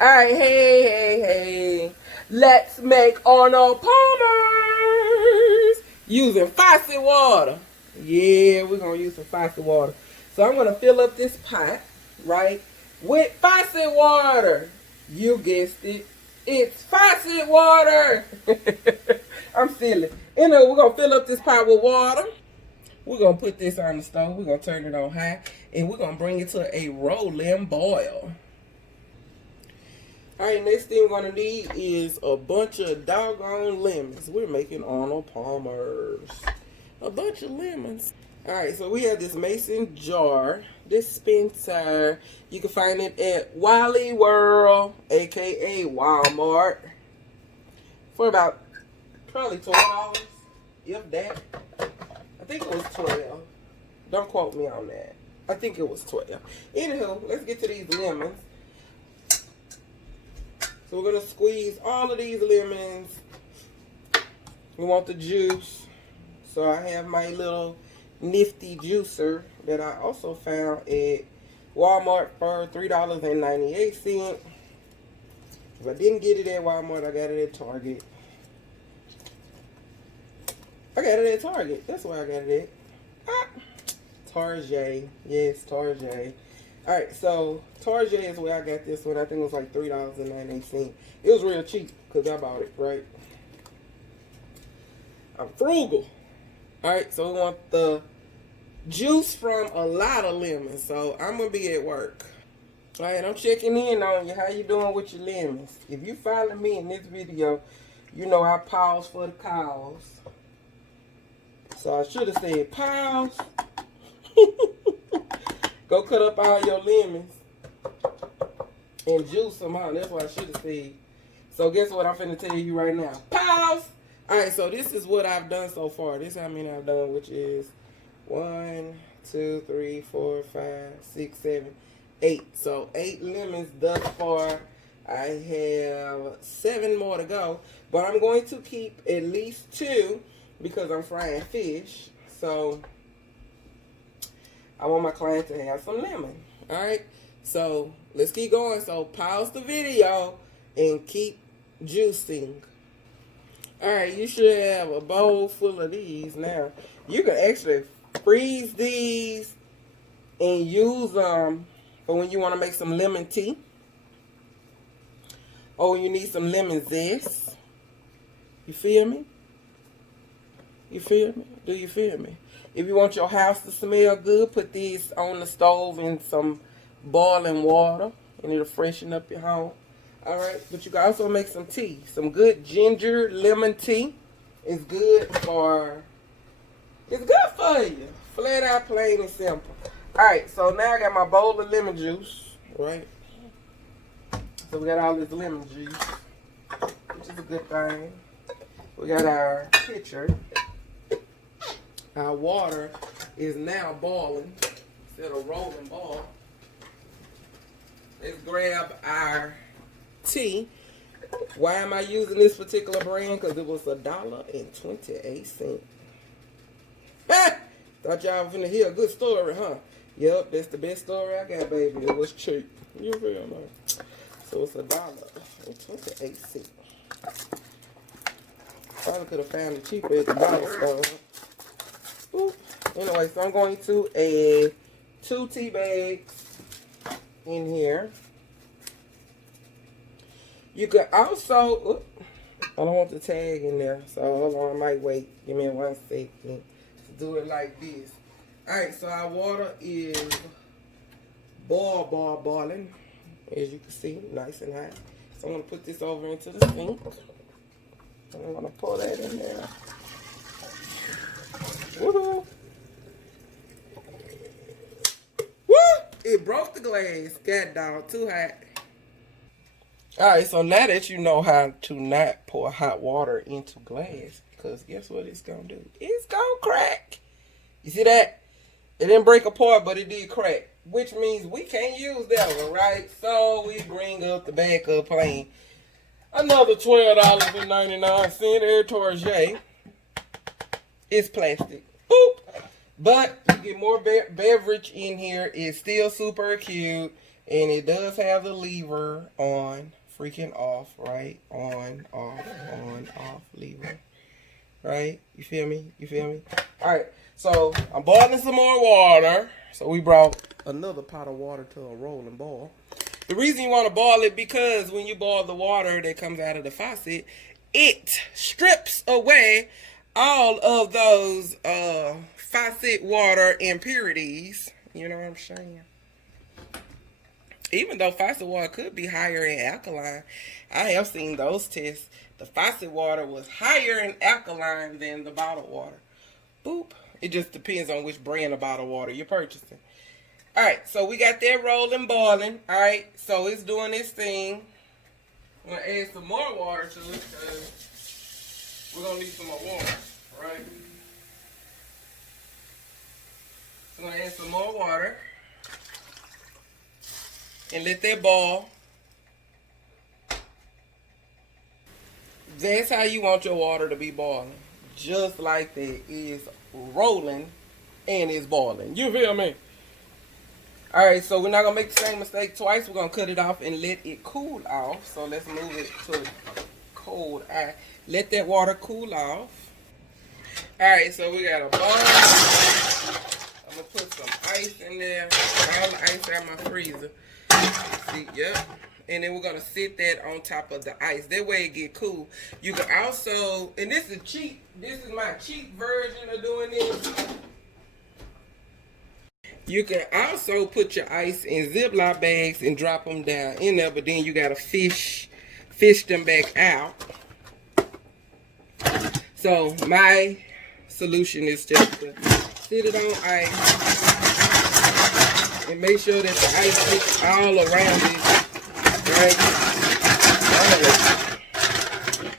Alright, hey. Let's make Arnold Palmer's using faucet water. Yeah, we're going to use some faucet water. So I'm going to fill up this pot, right, with faucet water. You guessed it. It's faucet water. I'm silly. Anyway, we're going to fill up this pot with water. We're going to put this on the stove. We're going to turn it on high. And we're going to bring it to a rolling boil. Alright, next thing we're going to need is a bunch of doggone lemons. We're making Arnold Palmer's. A bunch of lemons. Alright, so we have this mason jar dispenser. You can find it at Wally World, aka Walmart, for about probably $12, if that. I think it was 12. Don't quote me on that. I think it was 12. Anywho, let's get to these lemons. So we're going to squeeze all of these lemons. We want the juice. So I have my little nifty juicer that I also found at Walmart for $3.98. If I didn't get it at Walmart, I got it at Target. I got it at Target. That's where I got it at. Target. Yes, Target. Alright, so Target is where I got this one. I think it was like $3.98. It was real cheap because I bought it, right? I'm frugal. Alright, so we want the juice from a lot of lemons. So I'm going to be at work. Alright, I'm checking in on you. How you doing with your lemons? If you follow me in this video, you know I pause for the cause. So I should have said pause. Go cut up all your lemons and juice them out. That's what I should have said. So guess what I'm finna tell you right now. Pause! Alright, so this is what I've done so far. This is how many I've done, which is 1, 2, 3, 4, 5, 6, 7, 8. So 8 lemons thus far. I have 7 more to go. But I'm going to keep at least 2 because I'm frying fish. So I want my client to have some lemon. Alright? So let's keep going. So pause the video and keep juicing. Alright, you should have a bowl full of these now. You can actually freeze these and use them for when you want to make some lemon tea. Or when you need some lemon zest. You feel me? You feel me? Do you feel me? If you want your house to smell good, put these on the stove in some boiling water. And it'll freshen up your home. Alright, but you can also make some tea. Some good ginger lemon tea is good for you. Flat out, plain and simple. Alright, so now I got my bowl of lemon juice. Right? So we got all this lemon juice, which is a good thing. We got our pitcher. Our water is now boiling instead of rolling boil. Let's grab our tea. Why am I using this particular brand? Because it was $1.28. Thought y'all was finna hear a good story, huh? Yep, that's the best story I got, baby. It was cheap. You feel me? So it's $1.28. Probably could have found it cheaper at the dollar store. Ooh. Anyway, so I'm going to add 2 tea bags in here. You could also, I don't want the tag in there, so hold on, I might wait. Give me 1 second to do it like this. Alright, so our water is boiling, as you can see, nice and hot. So I'm going to put this over into the sink. I'm going to pour that in there. Woohoo! Woo! It broke the glass. God dog, too hot. Alright, so now that you know how to not pour hot water into glass, because guess what it's going to do? It's going to crack. You see that? It didn't break apart, but it did crack, which means we can't use that one, right? So we bring up the backup plan. Another $12.99 at Target. It's plastic. Boop. But you get more beverage in here. It's still super cute. And it does have the lever on, freaking off, right? On, off, lever. Right? You feel me? You feel me? Alright, so I'm boiling some more water. So we brought another pot of water to a rolling boil. The reason you want to boil it, because when you boil the water that comes out of the faucet, it strips away all of those faucet water impurities. You know what I'm saying? Even though faucet water could be higher in alkaline, I have seen those tests. The faucet water was higher in alkaline than the bottled water. Boop. It just depends on which brand of bottled water you're purchasing. Alright, so we got that rolling, boiling. Alright, so it's doing this thing. I'm going to add some more water to it because we're going to need some more water. Alright? I'm going to add some more water. And let that boil. That's how you want your water to be boiling. Just like that. It's rolling and it's boiling. You feel me? Alright, so we're not going to make the same mistake twice. We're going to cut it off and let it cool off. So let's move it to cold. Alright, let that water cool off. Alright, so we got a bowl. I'm going to put some ice in there. All the ice out of my freezer. See, yep. And then we're going to sit that on top of the ice. That way it get cool. You can also, and this is cheap. This is my cheap version of doing this. You can also put your ice in Ziploc bags and drop them down in there. But then you got to fish them back out. So my solution is just to sit it on ice. And make sure that the ice gets all around it, right?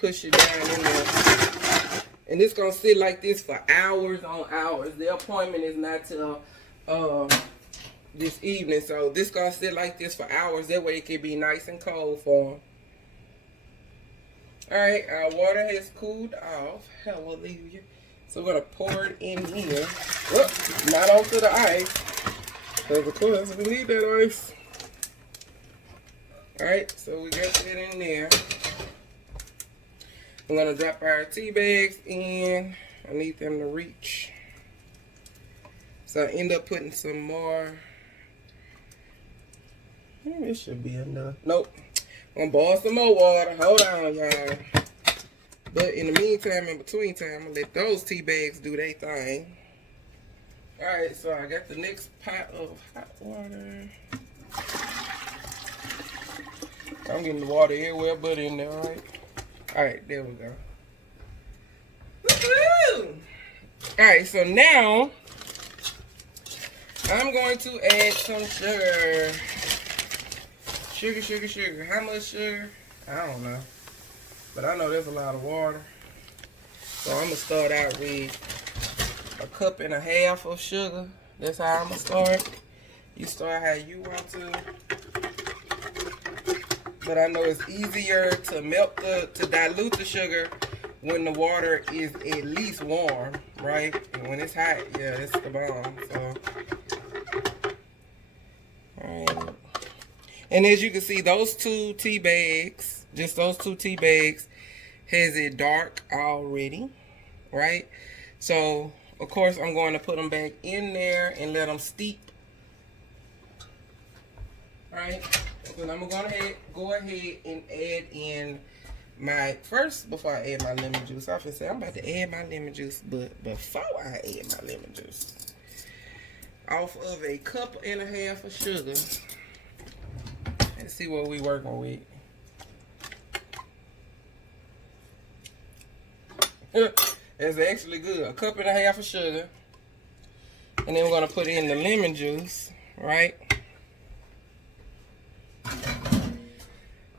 Push it down in there. And it's going to sit like this for hours on hours. The appointment is not till this evening. So this going to sit like this for hours. That way it can be nice and cold for them. Alright, our water has cooled off. Hallelujah. So we're going to pour it in here. Whoop, not onto the ice. Because of course we need that ice. Alright, so we got that in there. I'm going to drop our tea bags in. I need them to reach. So I end up putting some more. This should be enough. Nope. I'm going to boil some more water. Hold on, y'all. But in the meantime, in between time, I'm going to let those tea bags do their thing. Alright, so I got the next pot of hot water. I'm getting the water everywhere but in there, right? Alright, there we go. Woohoo! Alright, so now I'm going to add some sugar. Sugar. How much sugar? I don't know. But I know there's a lot of water. So I'm going to start out with 1.5 cups of sugar. That's how I'm going to start. You start how you want to. But I know it's easier to to dilute the sugar when the water is at least warm, right? And when it's hot, yeah, it's the bomb. So, alright. And as you can see, those 2 tea bags, just those 2 tea bags, has it dark already, right? So, of course, I'm going to put them back in there and let them steep. Alright, so I'm going to go ahead and add in my, first, before I add my lemon juice, I say I'm about to add my lemon juice, but before I add my lemon juice, off of 1.5 cups of sugar, let's see what we working with. It's actually good. 1.5 cups of sugar. And then we're going to put in the lemon juice, right?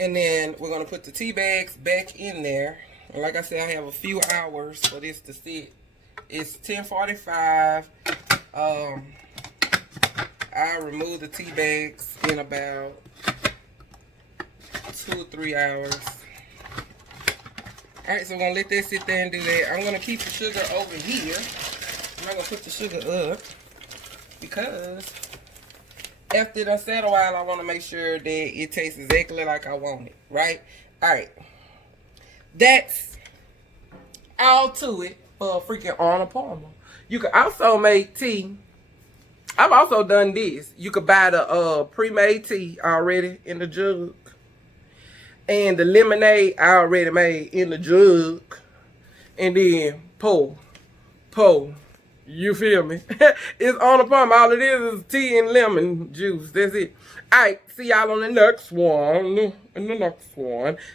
And then we're going to put the tea bags back in there. And like I said, I have a few hours for this to sit. It's 10:45. I remove the tea bags in about 2 or 3 hours. Alright, so I'm going to let that sit there and do that. I'm going to keep the sugar over here. I'm not going to put the sugar up because after it done set a while, I want to make sure that it tastes exactly like I want it, right? All right. That's all to it for freaking Arnold Palmer. You can also make tea. I've also done this. You could buy the pre-made tea already in the jug. And the lemonade I already made in the jug. And then pour. You feel me? It's Arnold Palmer. All it is tea and lemon juice. That's it. Alright, see y'all on the next one.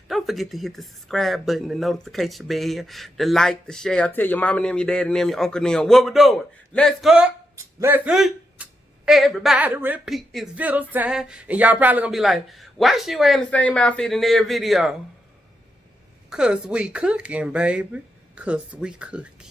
Don't forget to hit the subscribe button, the notification bell, the like, the share. Tell your mama and them, your dad and them, your uncle and them what we're doing. Let's cut. Let's eat. Everybody repeat, it's Vittles time. And y'all probably gonna be like, why she wearing the same outfit in every video? Cause we cooking, baby. Cause we cooking.